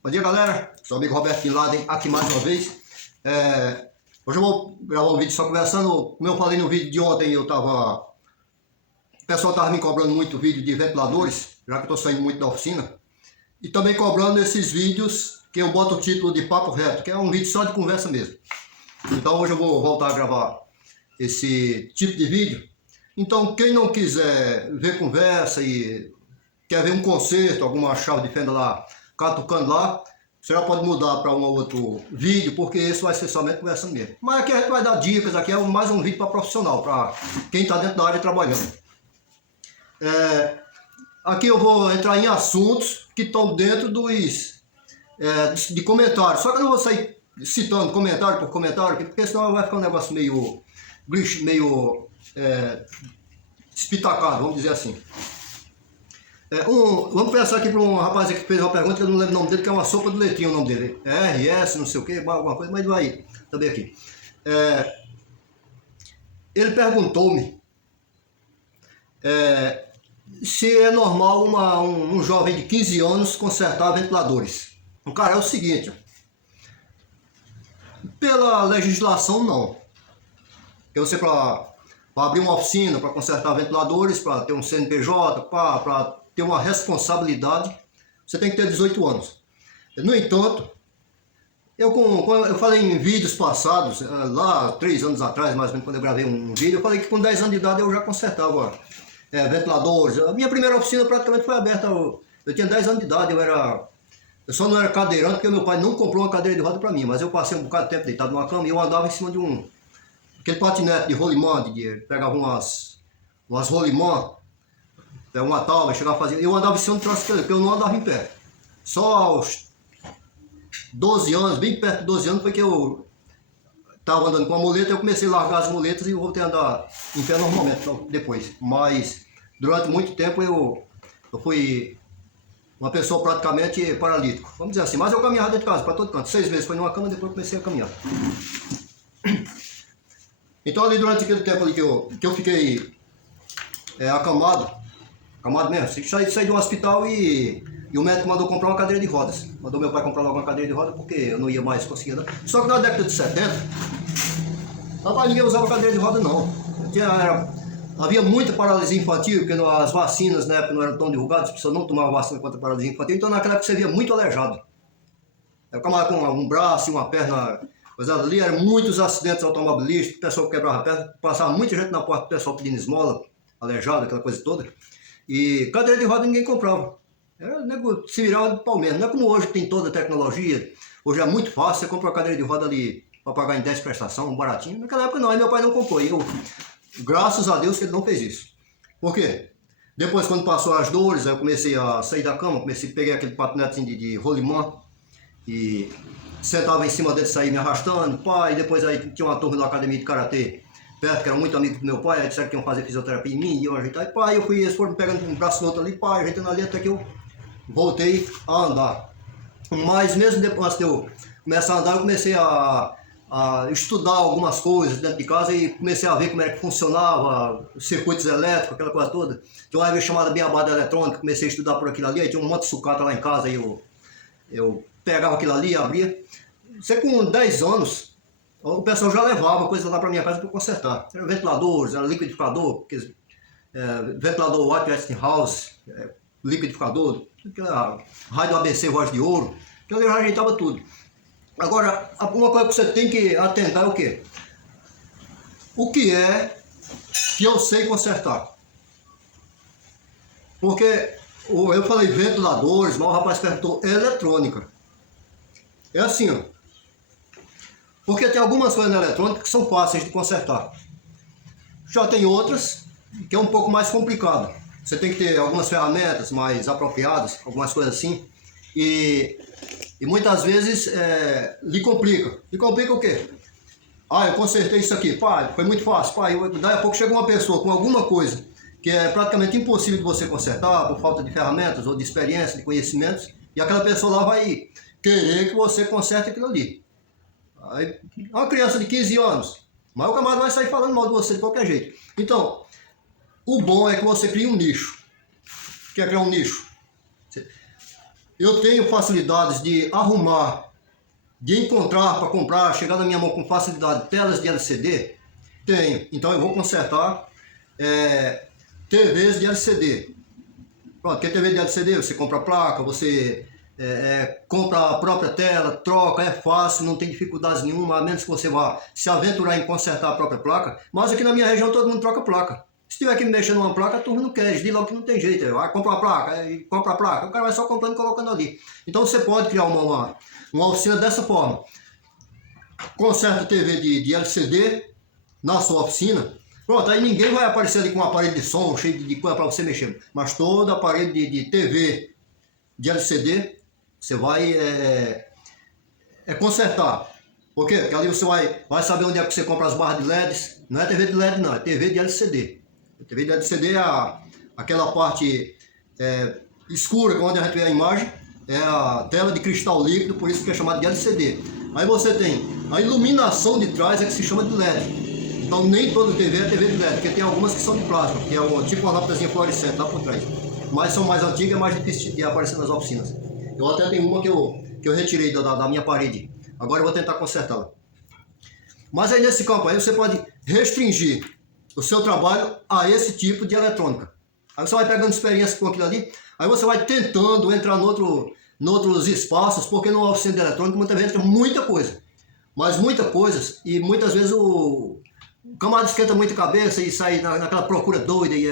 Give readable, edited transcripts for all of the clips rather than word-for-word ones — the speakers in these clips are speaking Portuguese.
Bom dia, galera. Sou o amigo Roberto Bin Laden aqui mais uma vez. Hoje eu vou gravar um vídeo só conversando. Como eu falei no vídeo de ontem, o pessoal estava me cobrando muito vídeo de ventiladores, já que eu estou saindo muito da oficina. E também cobrando esses vídeos que eu boto o título de Papo Reto, que é um vídeo só de conversa mesmo. Então hoje eu vou voltar a gravar esse tipo de vídeo. Então quem não quiser ver conversa e quer ver um conserto, alguma chave de fenda lá, catucando lá, você já pode mudar para um outro vídeo, porque esse vai ser somente conversando mesmo. Mas aqui a gente vai dar dicas, aqui é mais um vídeo para profissional, para quem está dentro da área trabalhando. Aqui eu vou entrar em assuntos que estão dentro de comentários, só que eu não vou sair citando comentário por comentário, porque senão vai ficar um negócio meio espitacado, vamos dizer assim. Vamos pensar aqui para um rapaz que fez uma pergunta, que eu não lembro o nome dele, que é uma sopa de letrinho o nome dele. RS, não sei o que, alguma coisa, mas vai saber aqui. Ele perguntou-me se é normal um jovem de 15 anos consertar ventiladores. Cara, é o seguinte, pela legislação não. Porque você para abrir uma oficina, para consertar ventiladores, para ter um CNPJ, para ter uma responsabilidade, você tem que ter 18 anos. No entanto, eu falei em vídeos passados, lá 3 anos atrás, mais ou menos, quando eu gravei um vídeo, eu falei que com 10 anos de idade eu já consertava ventiladores. A minha primeira oficina praticamente foi aberta, eu tinha 10 anos de idade, eu só não era cadeirante porque meu pai não comprou uma cadeira de roda para mim, mas eu passei um bocado de tempo deitado numa cama e eu andava em cima de aquele patinete de rolimã, pegava umas rolimã, uma tábua, chegava a fazer. Eu andava em cima do troço, porque eu não andava em pé. Só aos 12 anos, bem perto de 12 anos, foi que eu estava andando com a muleta, eu comecei a largar as muletas e voltei a andar em pé normalmente depois. Mas durante muito tempo eu fui uma pessoa praticamente paralítico, vamos dizer assim. Mas eu caminhava dentro de casa, para todo canto. 6 vezes foi numa cama, depois eu comecei a caminhar. Então ali durante aquele tempo ali que eu fiquei acamado mesmo, saí do hospital e o médico mandou comprar uma cadeira de rodas. Mandou meu pai comprar logo uma cadeira de rodas porque eu não ia mais conseguir andar. Só que na década de 70, rapaz, ninguém usava cadeira de roda não. Havia muita paralisia infantil, porque as vacinas na época não eram tão divulgadas, as pessoas não tomavam vacina contra a paralisia infantil, então naquela época você via muito aleijado. Eu camarada com um braço e uma perna. Mas ali eram muitos acidentes automobilísticos, o pessoal quebrava a perna, passava muita gente na porta do pessoal pedindo esmola, aleijado, aquela coisa toda. E cadeira de roda ninguém comprava. Era nego se virava de pau mesmo. Não é como hoje que tem toda a tecnologia. Hoje é muito fácil, você compra uma cadeira de roda ali para pagar em 10 prestações, um baratinho. Naquela época não, aí meu pai não comprou. E graças a Deus que ele não fez isso. Por quê? Depois, quando passou as dores, aí eu comecei a sair da cama, peguei aquele patinetezinho de rolimã e sentava em cima dele, saía me arrastando, pai. Depois aí tinha uma turma da academia de karatê perto, que era muito amigo do meu pai, aí disseram que iam fazer fisioterapia em mim, e eu ajeitei, pai, eles foram pegando um braço no outro ali, pai, ajeitando ali, até que eu voltei a andar. Mas mesmo depois de eu começar a andar, eu comecei a estudar algumas coisas dentro de casa e comecei a ver como era que funcionava, os circuitos elétricos, aquela coisa toda. Tinha uma vez chamada beabada eletrônica, comecei a estudar por aquilo ali, aí tinha um monte de sucata lá em casa, aí eu pegava aquilo ali, abria. Você com 10 anos, o pessoal já levava coisa lá para minha casa para consertar. Era ventiladores, era liquidificador, ventilador White Westinghouse, liquidificador, rádio ABC voz de ouro, então eu já ajeitava tudo. Agora, uma coisa que você tem que atentar é o quê? O que é que eu sei consertar? Porque eu falei ventiladores, mas o rapaz perguntou eletrônica. É assim, ó. Porque tem algumas coisas na eletrônica que são fáceis de consertar. Já tem outras que é um pouco mais complicado. Você tem que ter algumas ferramentas mais apropriadas, algumas coisas assim. E muitas vezes lhe complica. Lhe complica o quê? Eu consertei isso aqui. Pai, foi muito fácil. Pai, daí a pouco chega uma pessoa com alguma coisa que é praticamente impossível de você consertar por falta de ferramentas ou de experiência, de conhecimentos. E aquela pessoa lá vai querer que você conserte aquilo ali. Aí, uma criança de 15 anos, mas o camarada vai sair falando mal de você de qualquer jeito. Então, o bom é que você cria um nicho. O que é criar um nicho? eu tenho facilidades de arrumar, de encontrar para comprar, chegar na minha mão com facilidade telas de LCD? Tenho. Então eu vou consertar TVs de LCD. Pronto, quer TV de LCD? Você compra a placa, você compra a própria tela, troca, é fácil, não tem dificuldades nenhuma, a menos que você vá se aventurar em consertar a própria placa. Mas aqui na minha região todo mundo troca placa. Se tiver que mexer numa placa, a turma não quer, diz logo que não tem jeito. Vai comprar uma placa, compra a placa, o cara vai só comprando e colocando ali. Então você pode criar uma oficina dessa forma. Conserta TV de LCD na sua oficina. Pronto, aí ninguém vai aparecer ali com um aparelho de som cheio de coisa para você mexer. Mas todo aparelho de TV de LCD, você vai consertar. Por quê? Porque ali você vai saber onde é que você compra as barras de LEDs. Não é TV de LED não, é TV de LCD. A TV de LCD é aquela parte escura, onde a gente vê a imagem, é a tela de cristal líquido, por isso que é chamado de LCD. Aí você tem a iluminação de trás, que se chama de LED. Então nem toda TV é TV de LED, porque tem algumas que são de plástico, que é tipo uma lâmpadazinha fluorescente lá por trás. Mas são mais antigas e é mais difícil de aparecer nas oficinas. Eu até tenho uma que eu retirei da minha parede. Agora eu vou tentar consertá-la. Mas aí nesse campo aí você pode restringir o seu trabalho a esse tipo de eletrônica. Aí você vai pegando experiência com aquilo ali, aí você vai tentando entrar noutros espaços, porque no oficina de eletrônica muitas vezes entra muita coisa. Mas muitas coisas, e muitas vezes o camarada esquenta muito a cabeça e sai naquela procura doida, e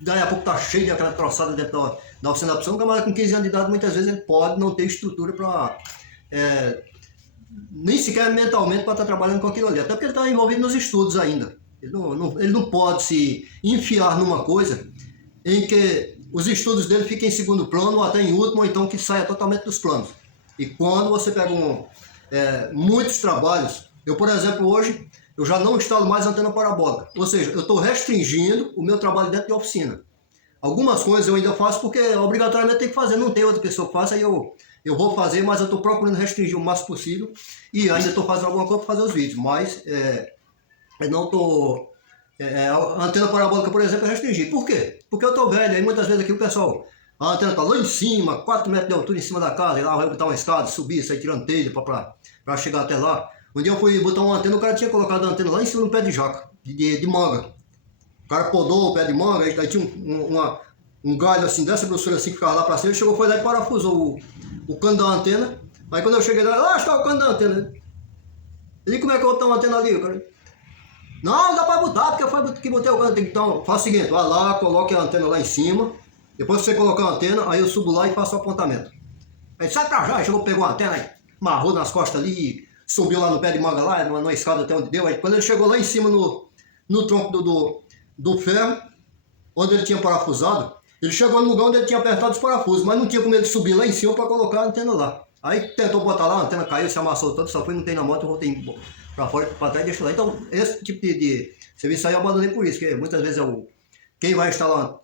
daí a pouco tá cheio daquela troçada dentro da oficina da pessoa. Um camarada com 15 anos de idade, muitas vezes ele pode não ter estrutura para nem sequer mentalmente para estar trabalhando com aquilo ali, até porque ele está envolvido nos estudos ainda. Ele não pode se enfiar numa coisa em que os estudos dele fiquem em segundo plano, ou até em último, ou então que saia totalmente dos planos. E quando você pega muitos trabalhos, eu, por exemplo, hoje, eu já não instalo mais antena parabólica. Ou seja, eu estou restringindo o meu trabalho dentro de oficina. Algumas coisas eu ainda faço porque obrigatoriamente tem que fazer, não tem outra pessoa que faça, aí eu vou fazer, mas eu estou procurando restringir o máximo possível e ainda estou fazendo alguma coisa para fazer os vídeos, mas eu não estou... a antena parabólica, por exemplo, é restringir. Por quê? Porque eu estou velho, aí muitas vezes aqui o pessoal, a antena está lá em cima, 4 metros de altura em cima da casa, e lá vai botar uma escada, subir, sair tirando telha para chegar até lá. Um dia eu fui botar uma antena, o cara tinha colocado a antena lá em cima do pé de jaca, de manga. O cara podou o pé de manga, aí tinha um galho assim, dessa grossura assim, que ficava lá para cima, ele chegou, foi lá e parafusou o cano da antena. Aí quando eu cheguei lá, está o cano da antena. Ele, como é que eu vou botar uma antena ali, cara? Não dá para botar, porque foi que botei o cano. Então, faz o seguinte, vai lá, coloque a antena lá em cima, depois que você colocar a antena, aí eu subo lá e faço o apontamento. Aí sai pra já, chegou, pegou a antena, aí, amarrou nas costas ali, subiu lá no pé de manga lá, numa escada até onde deu. Aí quando ele chegou lá em cima no tronco do ferro, onde ele tinha parafusado, ele chegou no lugar onde ele tinha apertado os parafusos, mas não tinha como ele subir lá em cima para colocar a antena lá. Aí tentou botar lá, a antena caiu, se amassou todo, só foi, não tem na moto, eu voltei para fora, para trás e deixei lá. Então, esse tipo de serviço aí eu abandonei por isso, que muitas vezes quem vai instalar,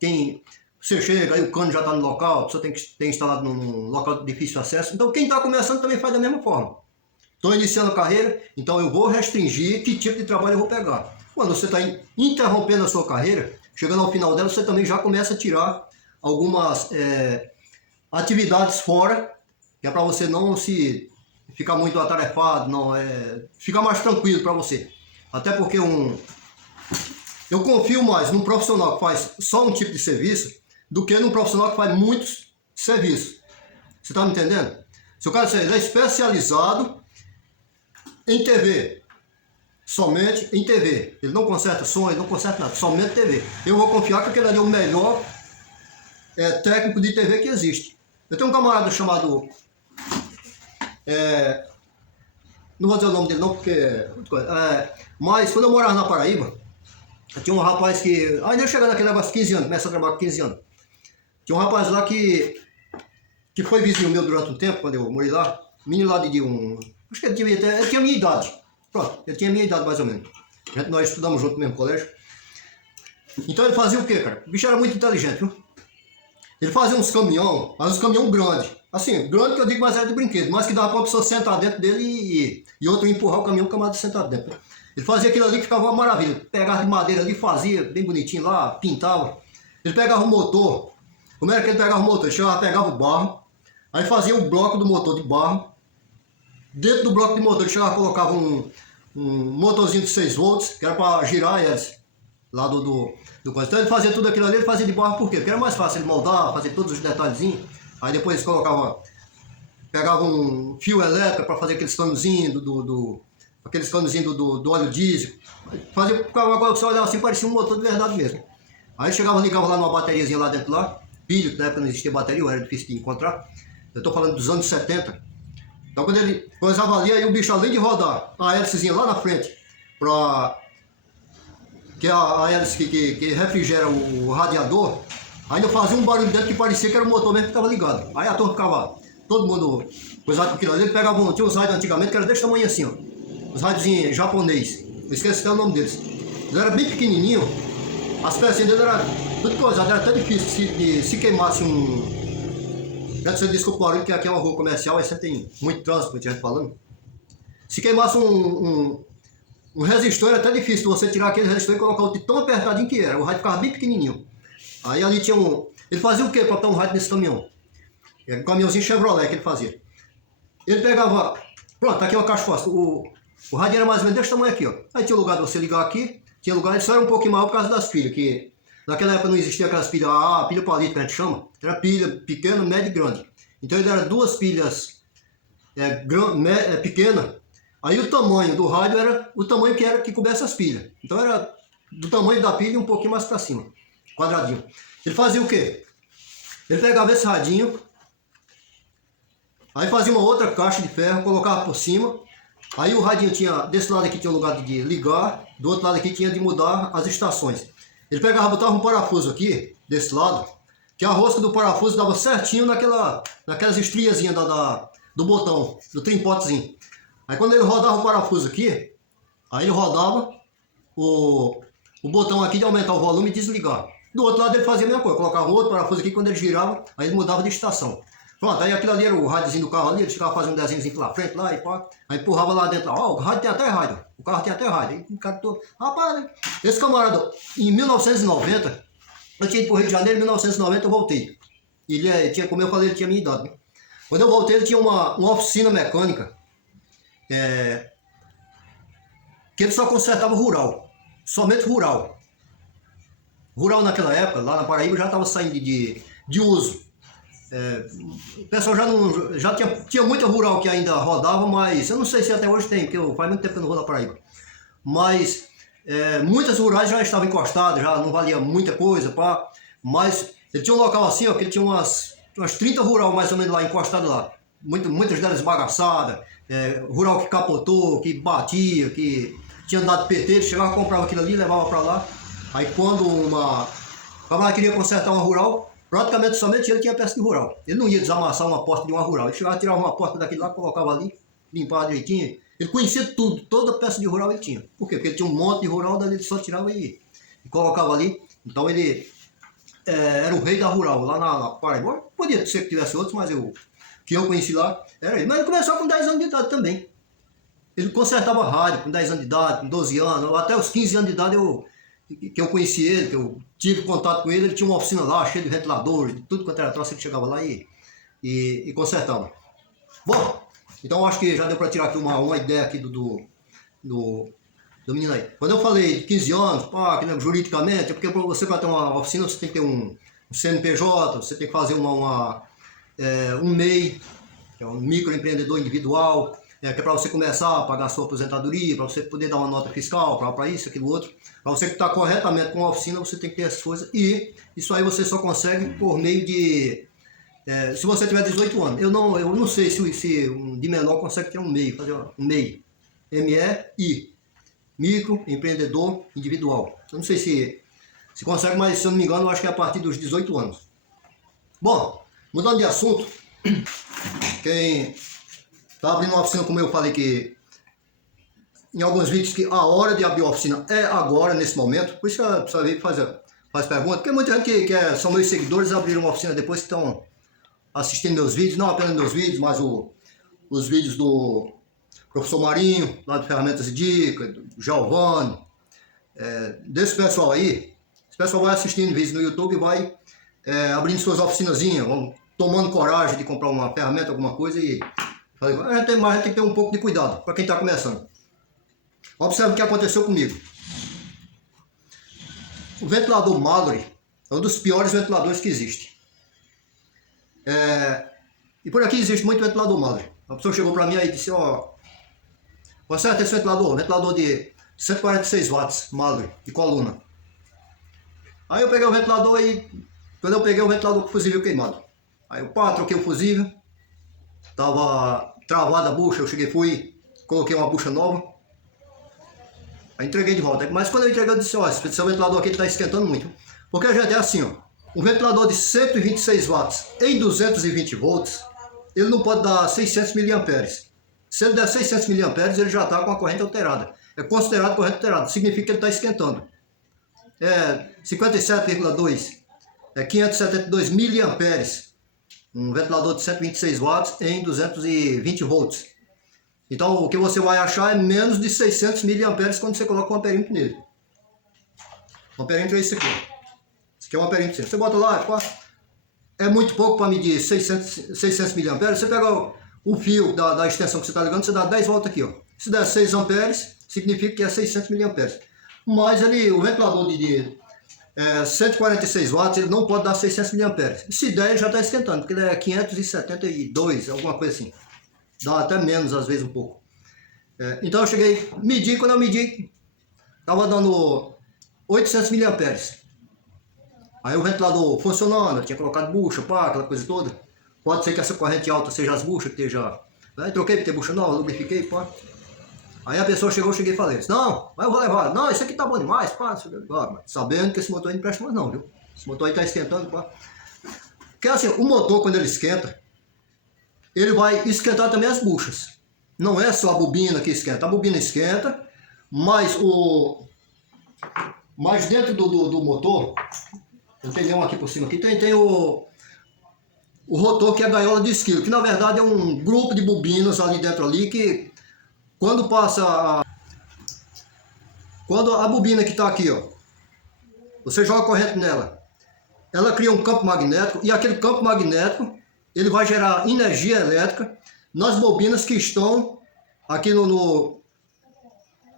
você chega, aí o cano já está no local, a pessoa tem que ter instalado num local de difícil acesso. Então, quem está começando também faz da mesma forma. Estou iniciando a carreira, então eu vou restringir que tipo de trabalho eu vou pegar. Quando você está interrompendo a sua carreira, chegando ao final dela, você também já começa a tirar algumas atividades fora, que é para você não se ficar muito atarefado, ficar mais tranquilo para você. Até porque eu confio mais num profissional que faz só um tipo de serviço do que num profissional que faz muitos serviços. Você está me entendendo? Se o cara ele é especializado em TV, somente em TV, ele não conserta som, ele não conserta nada, somente TV. Eu vou confiar que aquele ali é o melhor técnico de TV que existe. Eu tenho um camarada chamado, não vou dizer o nome dele não, porque mas quando eu morava na Paraíba, tinha um rapaz que, ainda chegando naquele negócio 15 anos, começa a trabalhar com 15 anos. Tinha um rapaz lá que foi vizinho meu durante um tempo, quando eu morei lá, menino lá acho que ele tinha a minha idade. Pronto, ele tinha a minha idade mais ou menos. Nós estudamos junto no mesmo colégio. Então ele fazia o quê, cara? O bicho era muito inteligente, viu? Ele fazia uns caminhão, mas uns caminhão grandes. Assim, grande que eu digo, mas era de brinquedo. Mas que dava para uma pessoa sentar dentro dele e outro empurrar o caminhão, o camarada sentar dentro. Ele fazia aquilo ali que ficava uma maravilha. Pegava de madeira ali, fazia bem bonitinho lá, pintava. Ele pegava o motor. Como era que ele pegava o motor? Ele chegava, pegava o barro, Aí fazia o bloco do motor de barro. Dentro do bloco de motor ele chegava, colocava um motorzinho de 6 volts, que era para girar a hélice lá do coisa. Então ele fazia tudo aquilo ali, ele fazia de barro por quê? Porque era mais fácil ele moldar, fazer todos os detalhezinhos. Aí depois pegava um fio elétrico para fazer aqueles canozinhos aqueles canozinhos do óleo diesel. Fazia, agora você olhava assim, parecia um motor de verdade mesmo. Aí chegava, ligava lá numa bateriazinha lá dentro lá, pilha, que na época não existia bateria, era difícil de encontrar. Eu estou falando dos anos 70. Então quando ele coisava ali, aí o bicho além de rodar a hélicezinha lá na frente, que é a hélice que refrigera o radiador, ainda fazia um barulho dentro que parecia que era o motor mesmo que estava ligado. Aí a turma ficava, todo mundo coisado com aquilo ali, ele pegava, tinha uns rádios antigamente que era desse tamanho assim, ó, os rádiozinhos japonês, eu esqueci até o nome deles. Ele era bem pequenininho, as pecinhas dele eram tudo coisado, era até difícil se queimasse um... Você desculpa o barulho, que aqui é uma rua comercial, aí sempre tem muito trânsito, muita gente falando. Se queimasse um resistor, era até difícil você tirar aquele resistor e colocar o de tão apertadinho que era. O rádio ficava bem pequenininho. Aí ali tinha um... Ele fazia o quê para botar um rádio nesse caminhão? Era um caminhãozinho Chevrolet que ele fazia. Ele pegava... Pronto, tá aqui uma caixa fóssil. O rádio era mais ou menos desse tamanho aqui, ó. Aí tinha lugar de você ligar aqui. Tinha lugar, ele só era um pouquinho maior por causa das pilhas, que... Naquela época não existia aquelas pilhas, a pilha palito que a gente chama, era pilha pequena, média e grande. Então ele era duas pilhas pequenas, aí o tamanho do rádio era o tamanho que coubesse as pilhas. Então era do tamanho da pilha um pouquinho mais para cima, quadradinho. Ele fazia o quê? Ele pegava esse radinho, aí fazia uma outra caixa de ferro, colocava por cima, aí o radinho tinha, desse lado aqui tinha o lugar de ligar, do outro lado aqui tinha de mudar as estações. Ele pegava, botava um parafuso aqui, desse lado, que a rosca do parafuso dava certinho naquelas estriazinhas do botão, do trimpotezinho. Aí quando ele rodava o parafuso aqui, aí ele rodava o botão aqui de aumentar o volume e desligar. Do outro lado ele fazia a mesma coisa, colocava um outro parafuso aqui, quando ele girava, aí ele mudava de estação. Pronto, aí aquilo ali era o rádiozinho do carro ali, ele ficava fazendo um desenhozinho lá frente, lá e pá. Aí empurrava lá dentro, ó, o rádio tem até rádio, o carro tem até rádio. Aí o cara todo, rapaz, esse camarada, em 1990, eu tinha ido pro Rio de Janeiro, em 1990 eu voltei. Ele tinha, como eu falei, ele tinha a minha idade, né? Quando eu voltei, ele tinha uma oficina mecânica, que ele só consertava rural, somente rural. Rural naquela época, lá na Paraíba, já estava saindo de uso. O pessoal já tinha muita rural que ainda rodava, mas eu não sei se até hoje tem, porque faz muito tempo que eu não vou na Paraíba. Mas muitas rurais já estavam encostadas, já não valia muita coisa, pá. Mas ele tinha um local assim, ó, que ele tinha umas 30 rural mais ou menos lá, encostadas lá. Muitas delas esbagaçadas, rural que capotou, que batia, que tinha andado PT, ele chegava, comprava aquilo ali, levava para lá. Aí quando o camarada queria consertar uma rural, praticamente somente ele tinha peça de rural. Ele não ia desamassar uma porta de uma rural. Ele chegava, tirava uma porta daquele lá, colocava ali, limpava direitinho. Ele conhecia tudo, toda peça de rural ele tinha. Por quê? Porque ele tinha um monte de rural, daí ele só tirava e colocava ali. Então ele era o rei da rural, lá na Paraíba. Podia ser que tivesse outros, mas que eu conheci lá era ele. Mas ele começou com 10 anos de idade também. Ele consertava rádio com 10 anos de idade, com 12 anos, até os 15 anos de idade que eu conheci ele, que eu tive contato com ele, ele tinha uma oficina lá, cheia de ventiladores, de tudo quanto era troço, ele chegava lá e consertava. Bom, então eu acho que já deu para tirar aqui uma ideia aqui do menino aí. Quando eu falei de 15 anos, pá, juridicamente, é porque você para ter uma oficina você tem que ter um CNPJ, você tem que fazer um MEI, que é um microempreendedor individual, que é para você começar a pagar a sua aposentadoria, para você poder dar uma nota fiscal, para isso, aquilo, outro. Para você que está corretamente com a oficina, você tem que ter essas coisas. E isso aí você só consegue por meio de... se você tiver 18 anos. Eu não sei se um de menor consegue ter um MEI, fazer um MEI. MEI. Microempreendedor individual. Eu não sei se consegue, mas se eu não me engano, eu acho que é a partir dos 18 anos. Bom, mudando de assunto, quem está abrindo uma oficina, como eu falei que em alguns vídeos que a hora de abrir a oficina é agora, nesse momento, por isso que a pessoa faz pergunta, porque muita gente que são meus seguidores abriram uma oficina depois que estão assistindo meus vídeos, não apenas meus vídeos, mas os vídeos do professor Marinho, lá de Ferramentas e Dicas, do Giovanni, desse pessoal aí. Esse pessoal vai assistindo vídeos no YouTube e vai abrindo suas oficinazinhas, vamos tomando coragem de comprar uma ferramenta, alguma coisa e... Mas a gente tem que ter um pouco de cuidado para quem está começando. Observe o que aconteceu comigo. O ventilador Mallory é um dos piores ventiladores que existe. E por aqui existe muito ventilador Mallory. A pessoa chegou para mim aí e disse, ó, você tem esse ventilador de 146 watts Mallory, de coluna. Aí eu peguei o ventilador e, quando eu peguei o ventilador com o fusível queimado. Aí eu troquei o fusível, tava travada a bucha, eu fui, coloquei uma bucha nova. Aí entreguei de volta. Mas quando eu entreguei, eu disse, ó, esse seu ventilador aqui está esquentando muito. Porque, gente, é assim, ó. Um ventilador de 126 watts em 220 volts, ele não pode dar 600 mA. Se ele der 600 mA, ele já está com a corrente alterada. É considerado corrente alterada. Significa que ele está esquentando. 57,2. 572 mA. Um ventilador de 126 watts em 220 volts. Então, o que você vai achar é menos de 600 mA quando você coloca um amperímetro nele. O amperímetro é esse aqui. Esse aqui é um amperímetro. Você bota lá, é muito pouco para medir 600 mA. Você pega o fio da extensão que você está ligando, você dá 10 voltas aqui. Ó. Se der 6 amperes, significa que é 600 mA. Mas o ventilador de 146 watts, ele não pode dar 600 mA. Se der, ele já está esquentando, porque ele é 572, alguma coisa assim. Dá até menos, às vezes, um pouco. Então eu cheguei, medi, quando eu medi, estava dando 800 mA. Aí o ventilador funcionando, eu tinha colocado bucha, aquela coisa toda. Pode ser que essa corrente alta seja as buchas, que esteja... Aí troquei para ter bucha nova, lubrifiquei, Aí a pessoa chegou, eu cheguei e falei, não, mas eu vou levar. Não, isso aqui tá bom demais, sabendo que esse motor não presta mais não, viu? Esse motor aí tá esquentando, Porque assim, o motor quando ele esquenta, ele vai esquentar também as buchas. Não é só a bobina que esquenta. A bobina esquenta, mas dentro do motor, eu tenho um aqui por cima, aqui tem o rotor, que é a gaiola de esquilo, que na verdade é um grupo de bobinas ali dentro ali, que quando a bobina que está aqui, ó, você joga a corrente nela, ela cria um campo magnético, e aquele campo magnético ele vai gerar energia elétrica nas bobinas que estão aqui no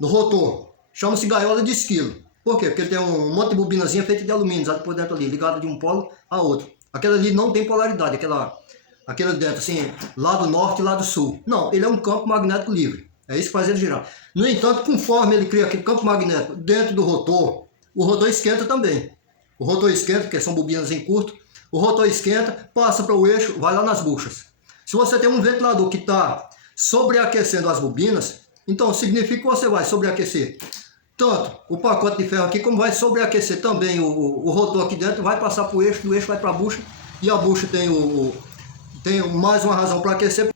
rotor. Chama-se gaiola de esquilo. Por quê? Porque ele tem um monte de bobinazinha feita de alumínio, por dentro ali, ligada de um polo a outro. Aquela ali não tem polaridade, aquela dentro, assim, lado norte e lado sul. Não, ele é um campo magnético livre. É isso que faz ele girar. No entanto, conforme ele cria aquele campo magnético dentro do rotor, o rotor esquenta também. O rotor esquenta, porque são bobinas em curto. O rotor esquenta, passa para o eixo, vai lá nas buchas. Se você tem um ventilador que está sobreaquecendo as bobinas, então significa que você vai sobreaquecer tanto o pacote de ferro aqui, como vai sobreaquecer também o rotor aqui dentro, vai passar para o eixo, do eixo vai para a bucha, e a bucha tem mais uma razão para aquecer,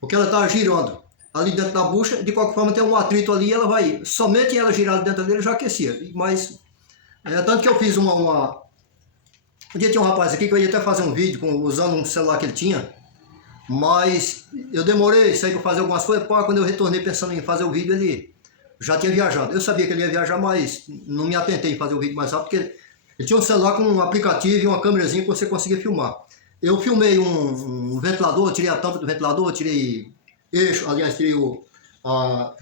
porque ela está girando ali dentro da bucha. De qualquer forma tem um atrito ali, ela vai, somente ela girar dentro dele já aquecia. Mas, tanto que eu fiz um dia tinha um rapaz aqui que eu ia até fazer um vídeo usando um celular que ele tinha, mas eu demorei, saí para fazer algumas coisas, quando eu retornei pensando em fazer o vídeo, ele já tinha viajado. Eu sabia que ele ia viajar, mas não me atentei em fazer o vídeo mais rápido, porque ele tinha um celular com um aplicativo e uma câmerazinha que você conseguia filmar. Eu filmei um ventilador, tirei a tampa do ventilador, tirei eixo, aliás, tirei a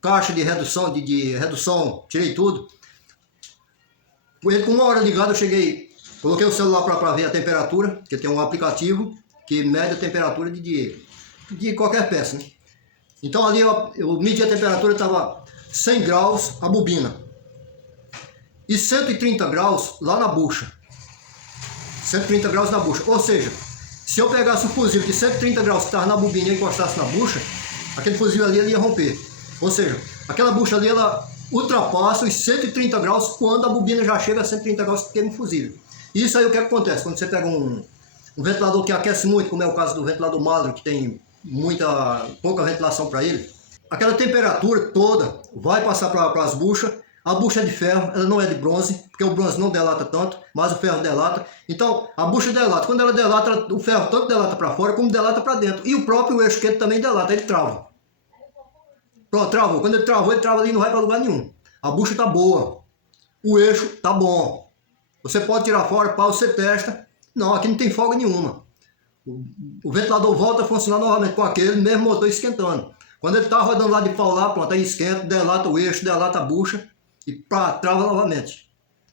caixa de redução, tirei tudo. Com 1 hora ligado, eu cheguei, coloquei o celular para ver a temperatura, que tem um aplicativo que mede a temperatura de qualquer peça, né? Então ali eu medi a temperatura, estava 100 graus a bobina e 130 graus lá na bucha. 130 graus na bucha, ou seja, se eu pegasse o fusível de 130 graus que estava na bobina e encostasse na bucha, aquele fusível ali ele ia romper. Ou seja, aquela bucha ali ela ultrapassa os 130 graus quando a bobina já chega a 130 graus que queima o fusível. Isso aí o que acontece? Quando você pega um ventilador que aquece muito, como é o caso do ventilador Mallory, que tem pouca ventilação para ele, aquela temperatura toda vai passar para as buchas. A bucha é de ferro, ela não é de bronze, porque o bronze não delata tanto, mas o ferro delata. Então, a bucha delata. Quando ela delata, o ferro tanto delata para fora como delata para dentro. E o próprio eixo quente também delata, ele trava. Pronto, travou. Quando ele trava ali e não vai para lugar nenhum. A bucha está boa. O eixo está bom. Você pode tirar fora, você testa. Não, aqui não tem folga nenhuma. O ventilador volta a funcionar novamente com aquele mesmo motor esquentando. Quando ele está rodando lá de pau lá, pronto, aí esquenta, delata o eixo, delata a bucha e pá, trava novamente.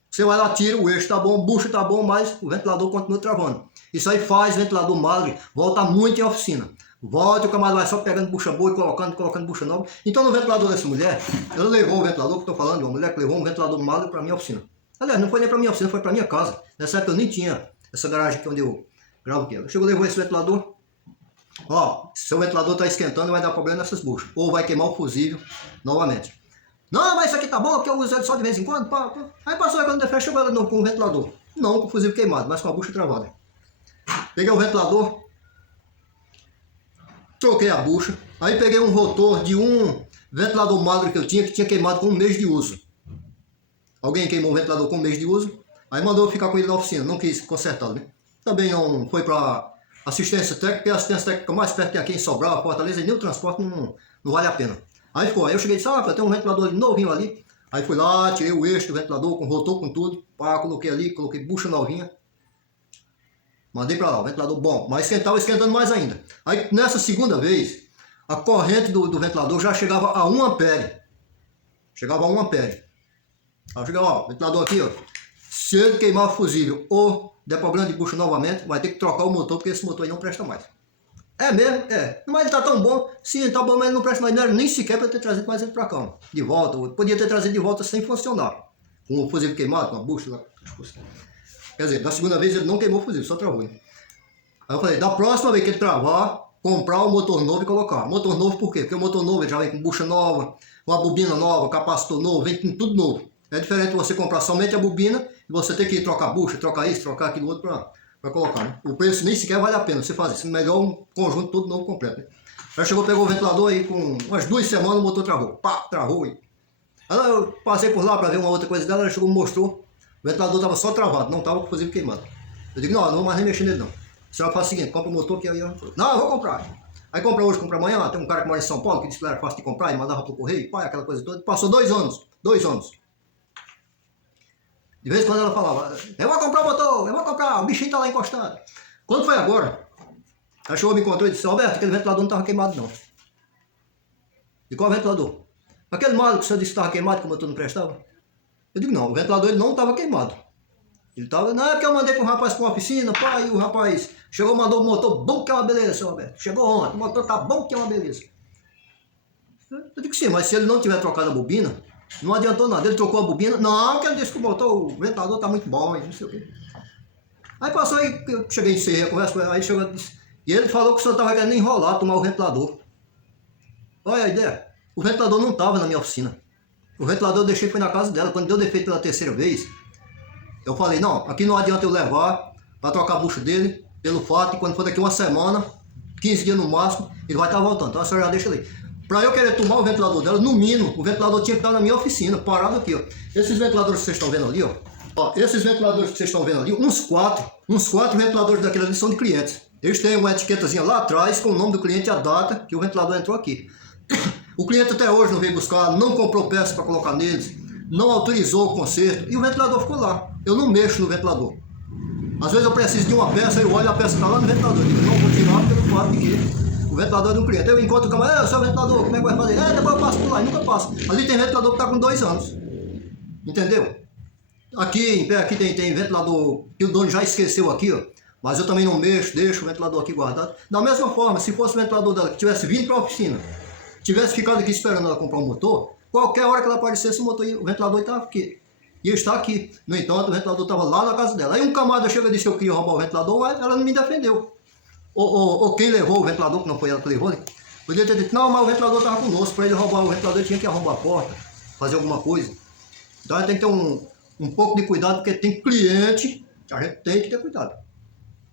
Você vai lá, tira, o eixo tá bom, o bucho tá bom, mas o ventilador continua travando. Isso aí faz o ventilador magro voltar muito em oficina. Volta, o camarada vai só pegando bucha boa e colocando bucha nova. Então no ventilador dessa mulher, ela levou o ventilador, que eu tô falando, uma mulher que levou um ventilador magro para minha oficina. Aliás, não foi nem para minha oficina, foi para minha casa. Nessa época eu nem tinha essa garagem aqui onde eu gravo aqui. Ela chegou, levou esse ventilador. Ó, seu ventilador tá esquentando, vai dar problema nessas buchas. Ou vai queimar o fusível novamente. Não, mas isso aqui tá bom, porque eu uso ele só de vez em quando. Pá, pá. Aí passou, quando eu chegou ela com o ventilador. Não com o fusível queimado, mas com a bucha travada. Peguei o ventilador, troquei a bucha. Aí peguei um rotor de um ventilador magro que eu tinha, que tinha queimado com um mês de uso. Alguém queimou o ventilador com um mês de uso. Aí mandou eu ficar com ele na oficina, não quis consertá-lo, né? Também não foi para assistência técnica, porque a assistência técnica mais perto que aqui em Sobral, Fortaleza, e nem o transporte não vale a pena. Aí ficou, aí eu cheguei e disse, tem um ventilador ali, novinho ali. Aí fui lá, tirei o eixo do ventilador, com rotor, com tudo. Pá, coloquei ali, coloquei bucha novinha. Mandei pra lá, o ventilador bom, mas estava esquentando mais ainda. Aí nessa segunda vez, a corrente do ventilador já chegava a 1 ampere. Chegava a 1 ampere. Aí eu cheguei, ó, o ventilador aqui, ó. Se ele queimar o fusível ou der problema de bucha novamente, vai ter que trocar o motor, porque esse motor aí não presta mais. É mesmo? É. Mas ele tá tão bom. Sim, tá bom, mas ele não presta mais. Não era nem sequer para ter trazido mais ele pra cá. De volta. Eu podia ter trazido de volta sem funcionar. Com o fusível queimado, com a bucha lá. Quer dizer, da segunda vez ele não queimou o fusível, só travou. Aí eu falei, da próxima vez que ele travar, comprar um motor novo e colocar. Motor novo por quê? Porque o motor novo ele já vem com bucha nova, uma bobina nova, capacitor novo, vem com tudo novo. É diferente de você comprar somente a bobina e você ter que ir trocar bucha, trocar isso, trocar aquilo outro para colocar, né? O preço nem sequer vale a pena você fazer isso. Melhor um conjunto todo novo completo, né? Aí chegou, pegou o ventilador aí com umas 2 semanas o motor travou. Pá, travou aí. Aí eu passei por lá para ver uma outra coisa dela, ela chegou e mostrou. O ventilador estava só travado, não estava com o fusível queimado. Eu digo, não vou mais nem mexer nele não. A senhora faz o seguinte, compra o motor que aí eu... Não, eu vou comprar. Aí compra hoje, compra amanhã. Tem um cara que mora em São Paulo que disse que era fácil de comprar e mandava pro correio, pai, aquela coisa toda. Passou 2 anos. 2 anos. De vez em quando ela falava, eu vou comprar o motor, eu vou comprar, o bichinho tá lá encostado. Quando foi agora, a chegou, me encontrou e disse, Roberto, aquele ventilador não estava queimado não. De qual ventilador? Aquele malo que o senhor disse que estava queimado, que o motor não prestava? Eu digo, não, o ventilador ele não estava queimado. Ele estava, não, é porque eu mandei para um rapaz para uma oficina, pai, e o rapaz chegou, mandou o motor bom que é uma beleza, seu Roberto. Chegou ontem, o motor tá bom que é uma beleza. Eu digo, sim, mas se ele não tiver trocado a bobina, não adiantou nada. Ele trocou a bobina, não, que ele disse que o motor, o ventilador tá muito bom, e não sei o quê. Aí passou aí, eu cheguei em encerrei a conversa com ele, aí chegou e ele falou que o senhor estava querendo enrolar, tomar o ventilador. Olha a ideia, o ventilador não estava na minha oficina. O ventilador eu deixei, foi na casa dela. Quando deu defeito pela 3ª vez, eu falei, não, aqui não adianta eu levar para trocar a bucha dele, pelo fato, e quando for daqui uma semana, 15 dias no máximo, ele vai estar voltando. Então a senhora já deixa ali. Para eu querer tomar o ventilador dela, no mínimo, o ventilador tinha que estar na minha oficina, parado aqui, ó. Esses ventiladores que vocês estão vendo ali, ó. Esses ventiladores que vocês estão vendo ali, uns quatro ventiladores daquele ali são de clientes. Eles têm uma etiquetazinha lá atrás com o nome do cliente e a data que o ventilador entrou aqui. O cliente até hoje não veio buscar, não comprou peça para colocar neles, não autorizou o conserto e o ventilador ficou lá. Eu não mexo no ventilador. Às vezes eu preciso de uma peça, eu olho a peça está lá no ventilador. Eu digo, não vou tirar pelo fato de que o ventilador é de um cliente. Eu encontro o camarada, seu ventilador, como é que vai fazer? Depois eu passo por lá, e nunca passo. Ali tem ventilador que está com 2 anos. Entendeu? Aqui em pé, aqui tem ventilador que o dono já esqueceu aqui, ó. Mas eu também não mexo, deixo o ventilador aqui guardado. Da mesma forma, se fosse o ventilador dela que tivesse vindo para a oficina, tivesse ficado aqui esperando ela comprar um motor, qualquer hora que ela aparecesse, o ventilador estava aqui. E está aqui. No entanto, o ventilador estava lá na casa dela. Aí um camarada chega e disse que eu queria roubar o ventilador, mas ela não me defendeu. Ou quem levou o ventilador, que não foi ela que levou, né? Podia ter dito, não, mas o ventilador estava conosco. Para ele roubar o ventilador, ele tinha que arrombar a porta, fazer alguma coisa. Então a gente tem que ter um pouco de cuidado, porque tem cliente que a gente tem que ter cuidado.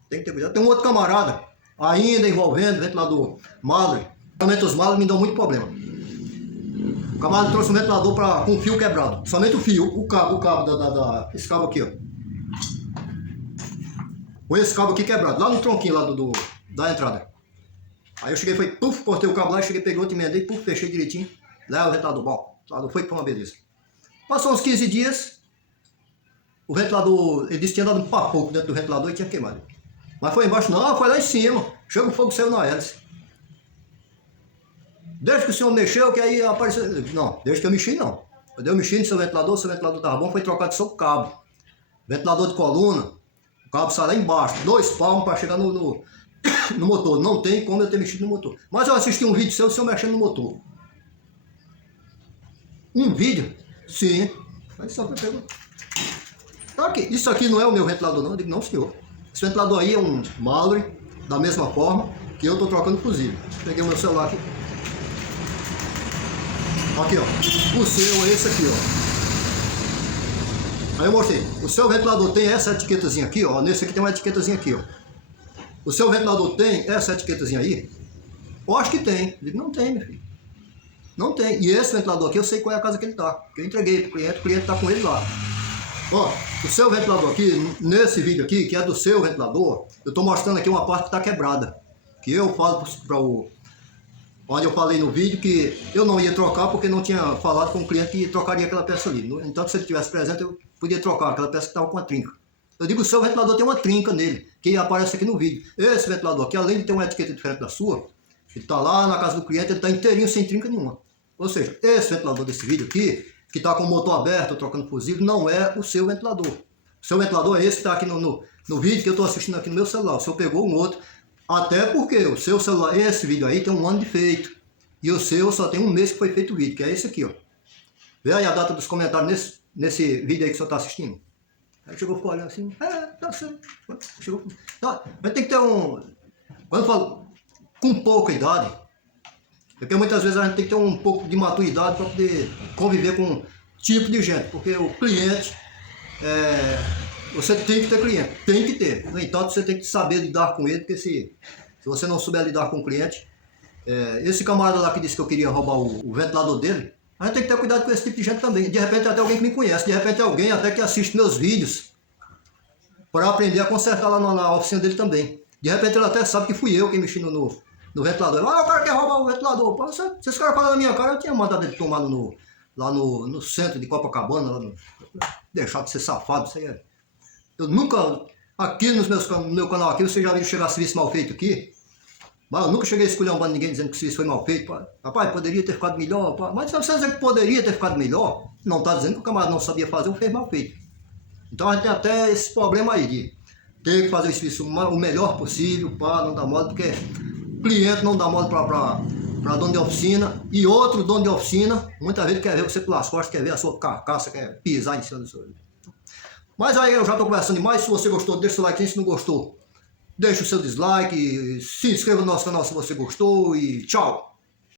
Tem que ter cuidado. Tem um outro camarada, ainda envolvendo ventilador Mallory. Realmente os Mallory me dão muito problema. O camarada trouxe um ventilador com um fio quebrado. Somente o fio, o cabo esse cabo aqui, ó. Com esse cabo aqui quebrado, lá no tronquinho lá da entrada. Aí eu cheguei, foi, puf, cortei o cabo lá, cheguei, peguei outro, emendei, puf, fechei direitinho. Lá o ventilador bom. O ventilador foi para uma beleza. Passou uns 15 dias, o ventilador, ele disse que tinha dado um papoco dentro do ventilador e tinha queimado. Mas foi embaixo? Não, foi lá em cima. Chega o fogo, saiu na hélice. Desde que o senhor mexeu, que aí apareceu... Não, desde que eu mexi, não. Quando eu mexi no seu ventilador estava bom, foi trocado só o cabo. Ventilador de coluna, o cabo sai lá embaixo, 2 palmos para chegar no motor. Não tem como eu ter mexido no motor. Mas eu assisti um vídeo seu, o senhor mexendo no motor. Um vídeo? Sim. Mas só foi pegou. Tá aqui. Isso aqui não é o meu ventilador, não. Eu digo, não, senhor. Esse ventilador aí é um Mallory, da mesma forma que eu estou trocando fusível. Peguei o meu celular aqui. Aqui, ó. O seu é esse aqui, ó. Aí eu mostrei. O seu ventilador tem essa etiquetazinha aqui, ó. Nesse aqui tem uma etiquetazinha aqui, ó. O seu ventilador tem essa etiquetazinha aí? Eu acho que tem. Eu digo, não tem, meu filho. Não tem. E esse ventilador aqui, eu sei qual é a casa que ele tá. Que eu entreguei pro cliente, o cliente tá com ele lá. Ó, o seu ventilador aqui, nesse vídeo aqui, que é do seu ventilador, eu tô mostrando aqui uma parte que tá quebrada. Que eu falo para o... Onde eu falei no vídeo que eu não ia trocar porque não tinha falado com o cliente que trocaria aquela peça ali. Então, se ele estivesse presente, eu podia trocar aquela peça que estava com a trinca. Eu digo, o seu ventilador tem uma trinca nele, que aparece aqui no vídeo. Esse ventilador aqui, além de ter uma etiqueta diferente da sua, ele está lá na casa do cliente, ele está inteirinho, sem trinca nenhuma. Ou seja, esse ventilador desse vídeo aqui, que está com o motor aberto, trocando fusível, não é o seu ventilador. O seu ventilador é esse que está aqui no vídeo que eu estou assistindo aqui no meu celular. O seu pegou um outro. Até porque o seu celular, esse vídeo aí tem 1 ano de feito. E o seu só tem 1 mês que foi feito o vídeo, que é esse aqui, ó. Vê aí a data dos comentários nesse vídeo aí que o senhor está assistindo. Aí chegou, ficou olhando assim, tá certo. Chegou, tá. Mas tem que ter um... Quando eu falo com pouca idade, porque muitas vezes a gente tem que ter um pouco de maturidade para poder conviver com um tipo de gente. Porque o cliente... Você tem que ter cliente, tem que ter. No entanto, você tem que saber lidar com ele, porque se você não souber lidar com o cliente, esse camarada lá que disse que eu queria roubar o ventilador dele, a gente tem que ter cuidado com esse tipo de gente também. De repente até alguém que me conhece, de repente alguém até que assiste meus vídeos para aprender a consertar lá na oficina dele também. De repente ele até sabe que fui eu quem mexi no ventilador. O cara quer roubar o ventilador. Pô, se esse cara falar na minha cara, eu tinha mandado ele tomar lá no centro de Copacabana, deixar de ser safado, isso aí é... Eu nunca, aqui no meu canal aqui, você já viu chegar serviço mal feito aqui? Mas eu nunca cheguei a esculhambar ninguém dizendo que o serviço foi mal feito. Pá. Rapaz, poderia ter ficado melhor. Pá. Mas se você dizer que poderia ter ficado melhor, não está dizendo que o camarada não sabia fazer ou fez mal feito. Então a gente tem até esse problema aí de ter que fazer o serviço o melhor possível, para não dar mole, porque cliente não dá mole para dono de oficina, e outro dono de oficina, muitas vezes quer ver você pelas costas, quer ver a sua carcaça, quer pisar em cima do seu... Mas aí eu já estou conversando demais. Se você gostou, deixa o like. Se não gostou, deixa o seu dislike. Se inscreva no nosso canal se você gostou. E tchau!